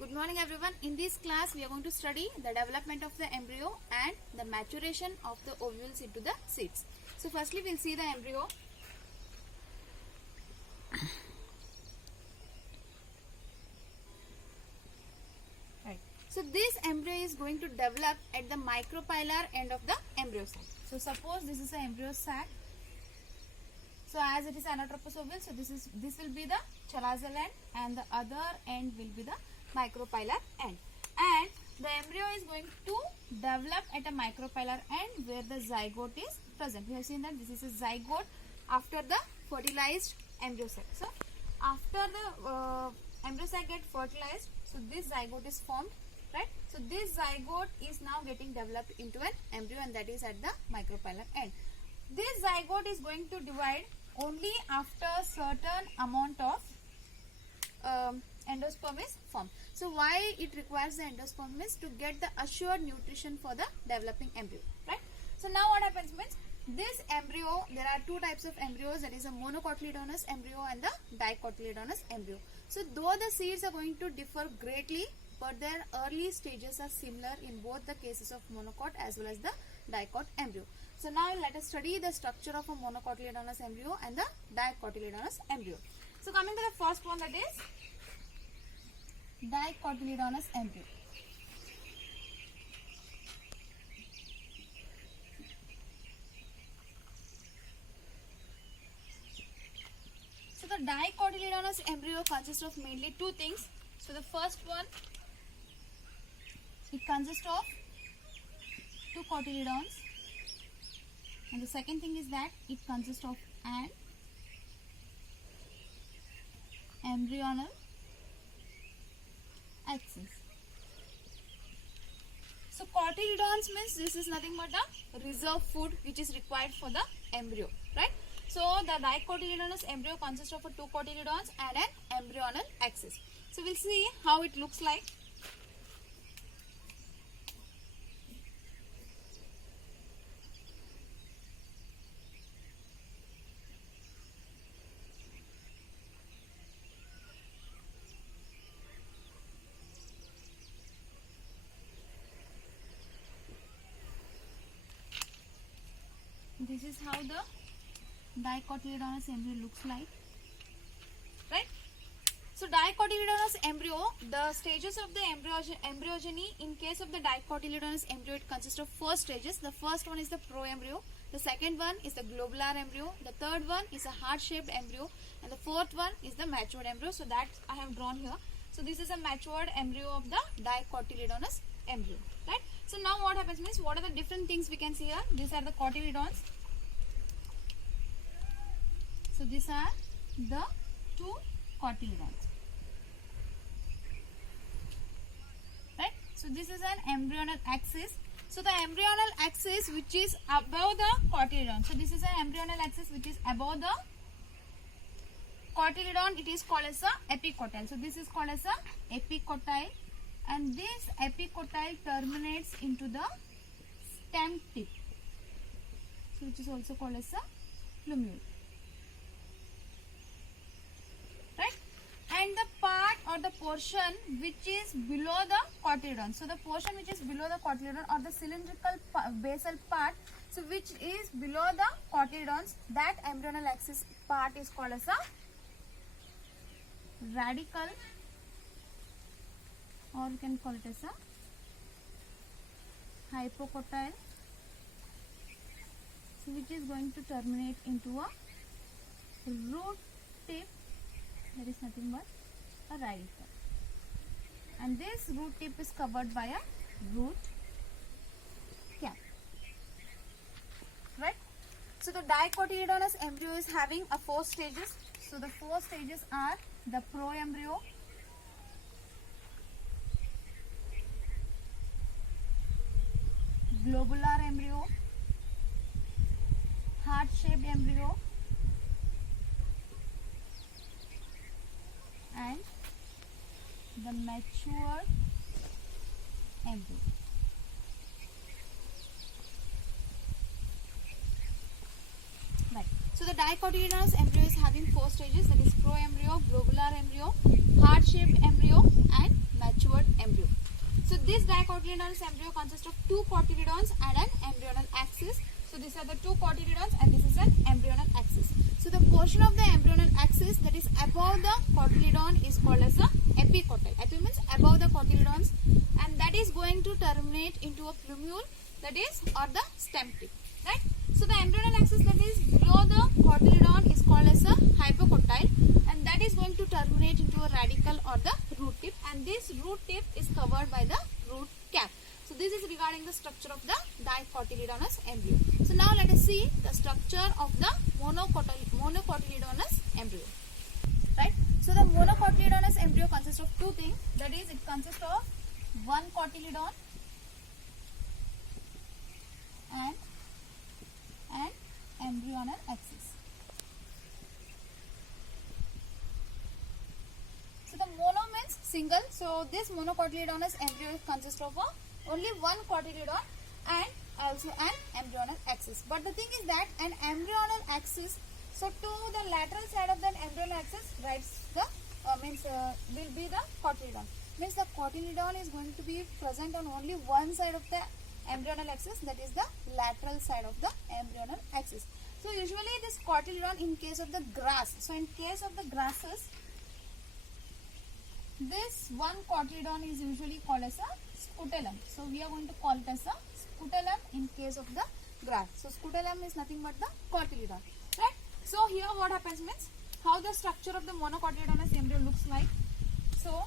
Good morning everyone. In this class we are going to study the development of the embryo and the maturation of the ovules into the seeds. So firstly we'll see the embryo. Right. So this embryo is going to develop at the micropylar end of the embryo sac. So suppose this is the embryo sac. So as it is anatropous ovule, so this will be the chalazal end and the other end will be the micropylar end, and the embryo is going to develop at a micropylar end where the zygote is present. We have seen that this is a zygote after the fertilized embryo sac. So after the embryo sac get fertilized, so this zygote is formed, right? So this zygote is now getting developed into an embryo, and that is at the micropylar end. This zygote is going to divide only after certain amount of endosperm is formed. So why it requires the endosperm is to get the assured nutrition for the developing embryo, right? So now what happens means this embryo, there are two types of embryos, that is a monocotyledonous embryo and the dicotyledonous embryo. So though the seeds are going to differ greatly, but their early stages are similar in both the cases of monocot as well as the dicot embryo. So now let us study the structure of a monocotyledonous embryo and the dicotyledonous embryo. So coming to the first one, that is dicotyledonous embryo. So the dicotyledonous embryo consists of mainly two things. So the first one, it consists of two cotyledons, and the second thing is that it consists of an embryonal axis. So cotyledons means this is nothing but the reserve food which is required for the embryo, right? So the dicotyledonous embryo consists of two cotyledons and an embryonal axis. So we'll see how it looks like. This is how the dicotyledonous embryo looks like, right? So dicotyledonous embryo, the stages of the embryogeny in case of the dicotyledonous embryo, it consists of four stages. The first one is the proembryo, the second one is the globular embryo, the third one is a heart-shaped embryo, and the fourth one is the matured embryo. So that I have drawn here. So this is a matured embryo of the dicotyledonous embryo, right? So now what happens means, what are the different things we can see here? These are the cotyledons. So these are the two cotyledons, right? So this is an embryonal axis. So the embryonal axis which is above the cotyledon. So this is an embryonal axis which is above the cotyledon. It is called as a epicotyle. So this is called as a epicotyle, and this epicotyle terminates into the stem tip, so which is also called as a plumule, right? And the part or the portion which is below the cotyledon, so the portion which is below the cotyledon or the cylindrical basal part, so which is below the cotyledons, that embryonal axis part is called as a radical, or you can call it as a hypocotyle, so which is going to terminate into a root tip, there is nothing but a radical, and this root tip is covered by a root cap, right? So the dicotyledonous embryo is having a four stages. So the four stages are the proembryo, globular embryo, heart-shaped embryo, and the matured embryo. Right. So the dicotyledonous embryo is having four stages, that is proembryo, globular embryo, heart-shaped embryo, and matured this dicotyledonous embryo consists of two cotyledons and an embryonal axis. So these are the two cotyledons and this is an embryonal axis. So the portion of the embryonal axis that is above the cotyledon is called as a epicotyle. Epi means above the cotyledons, and that is going to terminate into a plumule, that is, or the stem tip, right? So the embryonal axis that is below the cotyledon is called as a hypocotyle, and that is going to terminate into a radicle or the root tip, and this root tip is covered by the root cap. So this is regarding the structure of the dicotyledonous embryo. So now let us see the structure of the monocotyledonous embryo. Right? So the monocotyledonous embryo consists of two things. That is, it consists of one cotyledon and an embryonal axis. So the mono means single. So this monocotyledonous embryo consists of only one cotyledon and also an embryonal axis. But the thing is that an embryonal axis, so to the lateral side of the embryonal axis writes the will be the cotyledon. Means the cotyledon is going to be present on only one side of the embryonal axis, that is the lateral side of the embryonal axis. So usually this cotyledon in case of the grass, so in case of the grasses, this one cotyledon is usually called as a scutellum. So we are going to call it as a scutellum in case of the grass. So scutellum is nothing but the cotyledon, right? So here what happens means how the structure of the monocotyledonous embryo looks like. So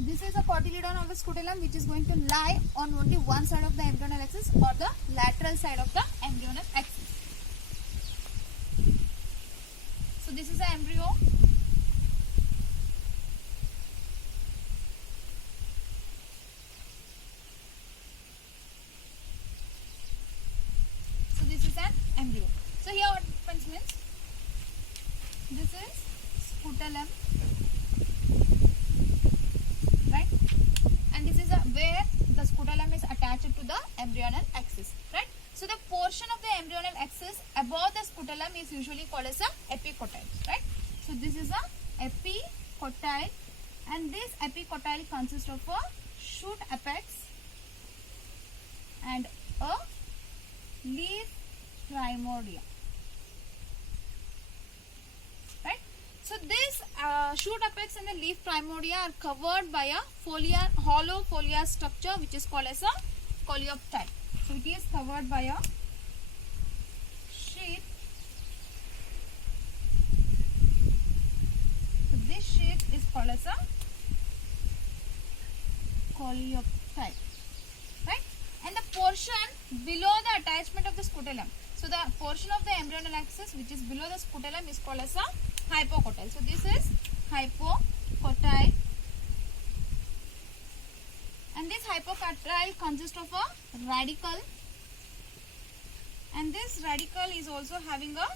this is a cotyledon of the scutellum which is going to lie on only one side of the embryonal axis or the lateral side of the embryonal axis. So this is the embryo. So this is an embryo. So here what happens means this is scutellum, right? And this is where the scutellum is attached to the embryonal axis, right? So the portion of the embryonal axis above the scutellum is usually called as a epicotyle, right? So this is a epicotyle, and this epicotyle consists of a shoot apex and a leaf primordia, right? So this shoot apex and the leaf primordia are covered by a hollow foliar structure which is called as a coleoptile. So it is covered by a sheath. So this sheath is called as a coleoptile, right? And the portion below the attachment of the scutellum, so the portion of the embryonal axis which is below the scutellum is called as a hypocotyle. So this is hypocotyle, and this hypocotyle consists of a radicle, and this radicle is also having a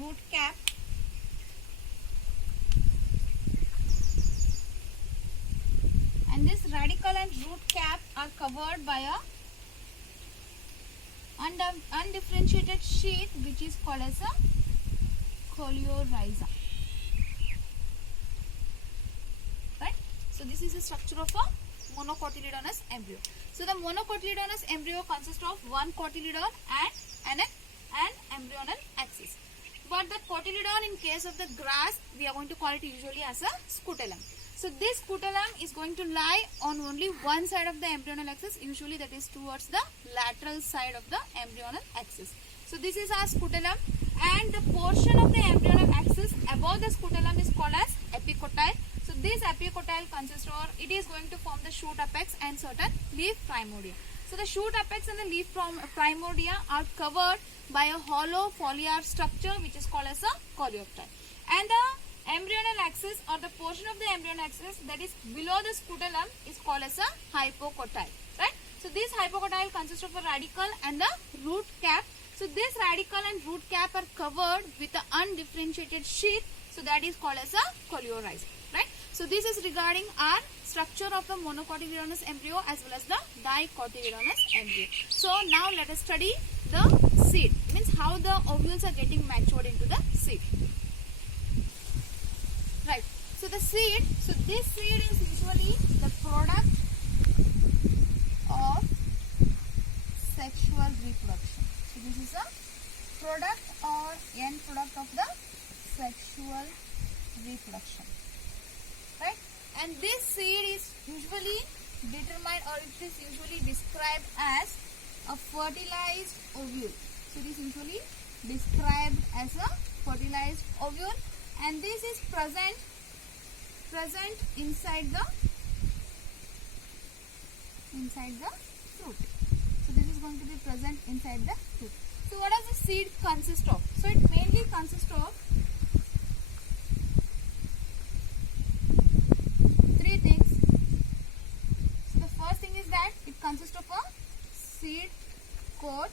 root cap, and this radicle and root cap are covered by a undifferentiated sheath which is called as a coleorhiza, right? So this is the structure of a monocotyledonous embryo. So the monocotyledonous embryo consists of one cotyledon and an embryonal axis. But the cotyledon in case of the grass, we are going to call it usually as a scutellum. So this scutellum is going to lie on only one side of the embryonal axis, usually that is towards the lateral side of the embryonal axis. So this is our scutellum, and the portion of the embryonal axis above the scutellum is called as epicotyle. So this epicotyle consists, or it is going to form the shoot apex and certain leaf primordia. So the shoot apex and the leaf primordia are covered by a hollow foliar structure which is called as a coleoptile. And the embryonal axis, or the portion of the embryonal axis that is below the scutellum, is called as a hypocotyle, right? So this hypocotyle consists of a radicle and the root cap. So this radicle and root cap are covered with an undifferentiated sheath, so that is called as a coleorhiza, right? So So this is regarding our structure of the monocotyledonous embryo as well as the dicotyledonous embryo. So now let us study the seed, means how the ovules are getting matured into the seed. Right. So the seed, so this seed is usually the product of sexual reproduction. So this is a product or end product of the sexual reproduction. Right. And this seed is usually determined, or it is usually described as a fertilized ovule. So it is usually described as a fertilized ovule, and this is present inside the fruit. So this is going to be present inside the fruit. So what does the seed consist of? So it mainly consists of three things. So the first thing is that it consists of a seed coat,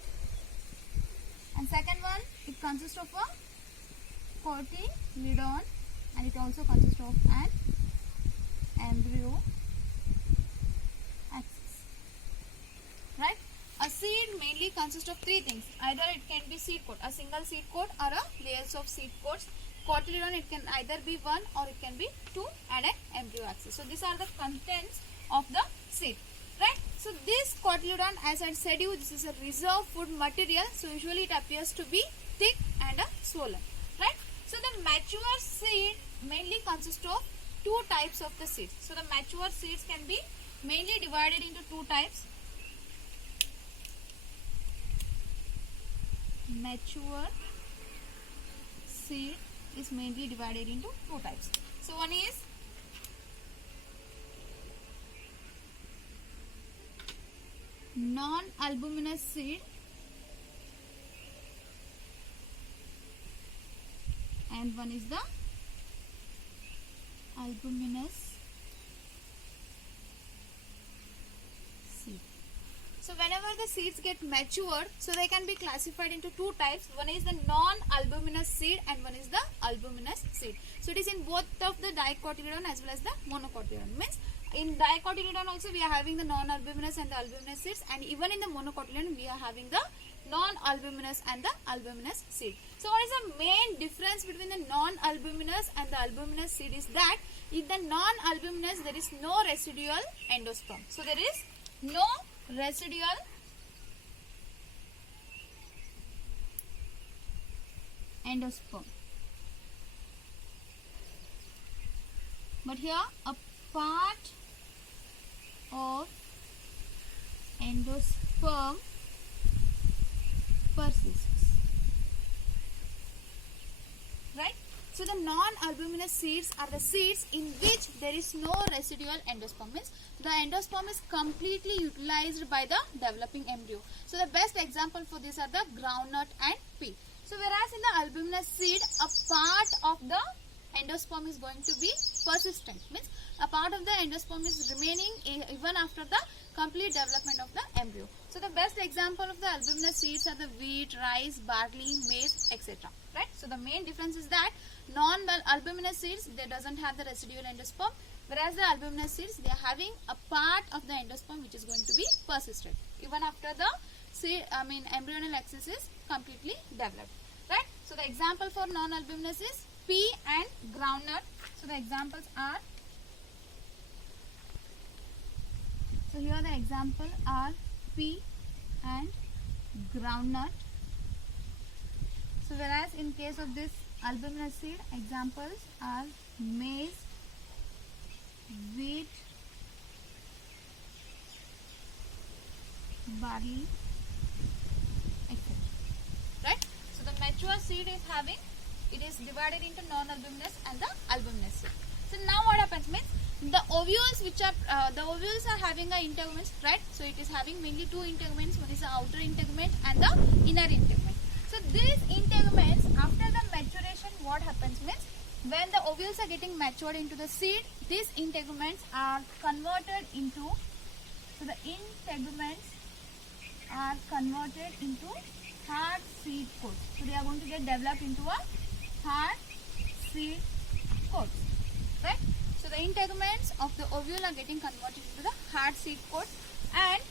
and second one, it consists of a cotyledon, and it also consists of an embryo axis. Right? A seed mainly consists of three things. Either it can be seed coat, a single seed coat, or a layers of seed coats. Cotyledon, it can either be one or it can be two, and an embryo axis. So these are the contents of the seed. Right? So this cotyledon, as I said you, this is a reserve food material. So usually it appears to be thick and swollen. Right? So the mature seed mainly consists of two types of the seeds. So the mature seeds can be mainly divided into two types. Mature seed is mainly divided into two types. So one is non-albuminous seed and one is the albuminous seed. So whenever the seeds get matured, so they can be classified into two types. One is the non-albuminous seed and one is the albuminous seed. So it is in both of the dicotyledon as well as the monocotyledon. Means in dicotyledon also we are having the non-albuminous and the albuminous seeds, and even in the monocotyledon we are having the non-albuminous and the albuminous seed. So what is the main difference between the non-albuminous and the albuminous seed is that in the non-albuminous there is no residual endosperm. So there is no residual endosperm. But here a part of endosperm persists. Right? So the non-albuminous seeds are the seeds in which there is no residual endosperm. Means the endosperm is completely utilized by the developing embryo. So the best example for this are the groundnut and pea. So whereas in the albuminous seed, a part of the endosperm is going to be persistent. Means a part of the endosperm is remaining even after the complete development of the embryo. So the best example of the albuminous seeds are the wheat, rice, barley, maize, etc. Right? So the main difference is that non-albuminous seeds, they doesn't have the residual endosperm, whereas the albuminous seeds, they are having a part of the endosperm which is going to be persistent even after the seed, embryonal axis is completely developed. Right? So the example for non-albuminous is pea and groundnut. So the examples are, so here the example are pea and groundnut. So whereas in case of this albuminous seed, examples are maize, wheat, barley, etc. Right? So the mature seed is having, it is divided into non-albuminous and the albuminous seed. So now what happens means the ovules which are the ovules are having a integuments, right? So it is having mainly two integuments. One is the outer integument and the inner integument. So these integuments, after the maturation, what happens means when the ovules are getting matured into the seed, these integuments are converted into, so the integuments are converted into hard seed coats. So they are going to get developed into a hard seed coats. Right? So So the integuments of the ovule are getting converted into the hard seed coat, and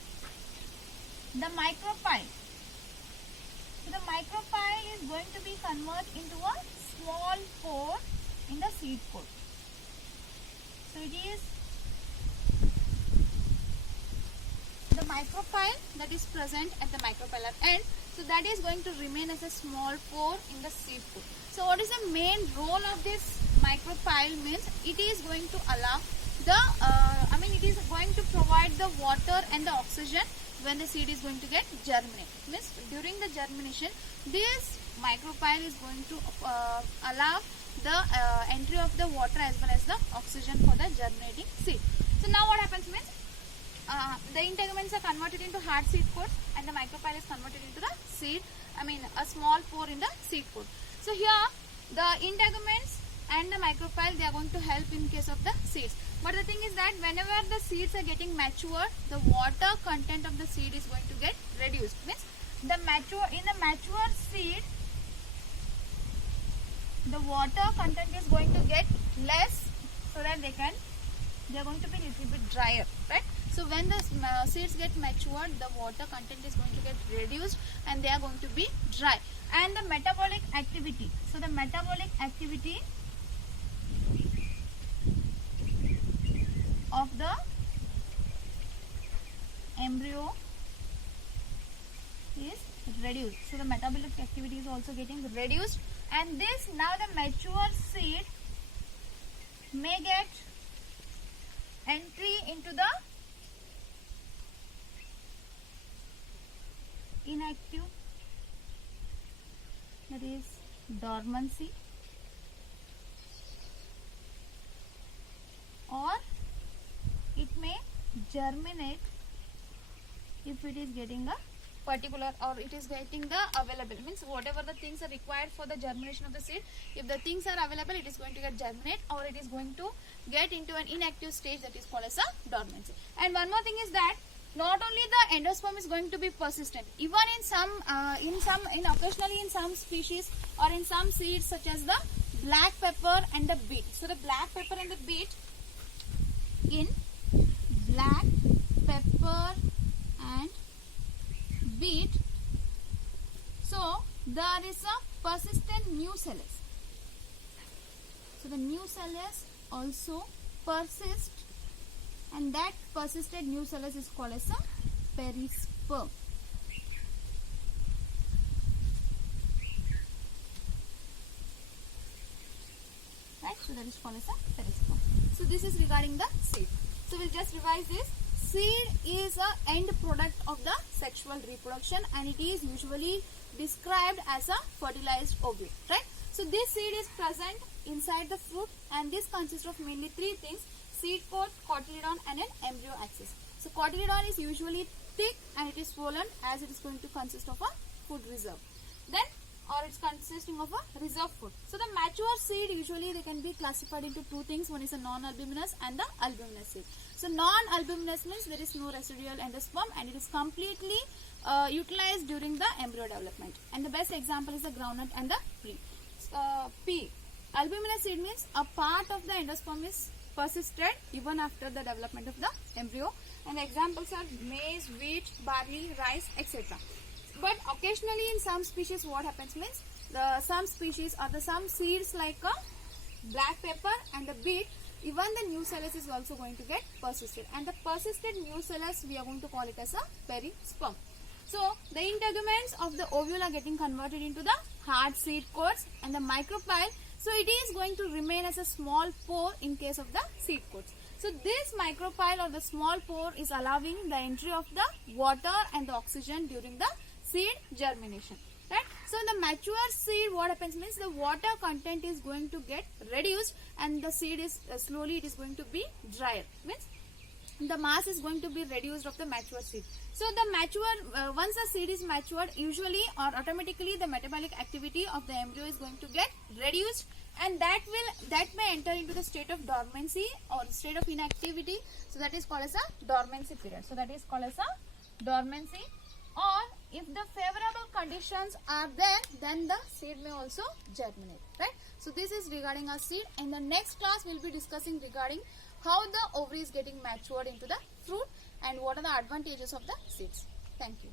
the micropyle. So the micropyle is going to be converted into a small pore in the seed coat. So it is the micropyle that is present at the micropylar end. So that is going to remain as a small pore in the seed coat. So what is the main role of this micropyle means it is going to allow the, it is going to provide the water and the oxygen when the seed is going to get germinate. Means during the germination, this micropyle is going to allow the entry of the water as well as the oxygen for the germinating seed. So now what happens means the integuments are converted into hard seed coat, and the micropyle is converted into the seed, a small pore in the seed coat. So here the integuments and the micropyle, they are going to help in case of the seeds. But the thing is that whenever the seeds are getting mature, the water content of the seed is going to get reduced. Means in the mature seed, the water content is going to get less, so that they are going to be little bit drier, right? So when the seeds get matured, the water content is going to get reduced and they are going to be dry. And the metabolic activity. So the metabolic activity of the embryo is reduced. So the metabolic activity is also getting reduced, and this now the mature seed may get entry into the inactive, that is dormancy, or it may germinate if it is getting a particular, or it is getting the available, means whatever the things are required for the germination of the seed, if the things are available, it is going to get germinate, or it is going to get into an inactive stage, that is called as a dormancy. And one more thing is that not only the endosperm is going to be persistent, even occasionally in some species or in some seeds such as the black pepper and the beet. So the black pepper and the beet, in black pepper and beet, so there is a persistent nucellus. So the nucellus also persists, and that persistent nucellus is called as a perisperm. Right, so that is called as a perisperm. So this is regarding the seed. So we'll just revise this. Seed is a end product of the sexual reproduction, and it is usually described as a fertilized ovule, right? So this seed is present inside the fruit, and this consists of mainly three things: seed coat, cotyledon, and an embryo axis. So cotyledon is usually thick and it is swollen, as it is going to consist of a food reserve. Then, or it's consisting of a reserve food. So the mature seed, usually they can be classified into two things. One is a non-albuminous and the albuminous seed. So non-albuminous means there is no residual endosperm and it is completely utilized during the embryo development. And the best example is the groundnut and the pea. Albuminous seed means a part of the endosperm is persisted even after the development of the embryo. And the examples are maize, wheat, barley, rice, etc. But occasionally in some species what happens means some species or some seeds like a black pepper and the beet, even the nucellus is also going to get persisted, and the persisted nucellus we are going to call it as a perisperm. So the integuments of the ovule are getting converted into the hard seed coats, and the micropyle, so it is going to remain as a small pore in case of the seed coats. So this micropyle or the small pore is allowing the entry of the water and the oxygen during the seed germination, right? So in the mature seed what happens means the water content is going to get reduced and the seed is slowly it is going to be drier, means the mass is going to be reduced of the mature seed. So the mature, once the seed is matured, usually or automatically the metabolic activity of the embryo is going to get reduced, and that may enter into the state of dormancy or state of inactivity. So that is called as a dormancy period. So that is called as a dormancy or if the favorable conditions are there, then the seed may also germinate, right? So this is regarding our seed. In the next class, we'll be discussing regarding how the ovary is getting matured into the fruit and what are the advantages of the seeds. Thank you.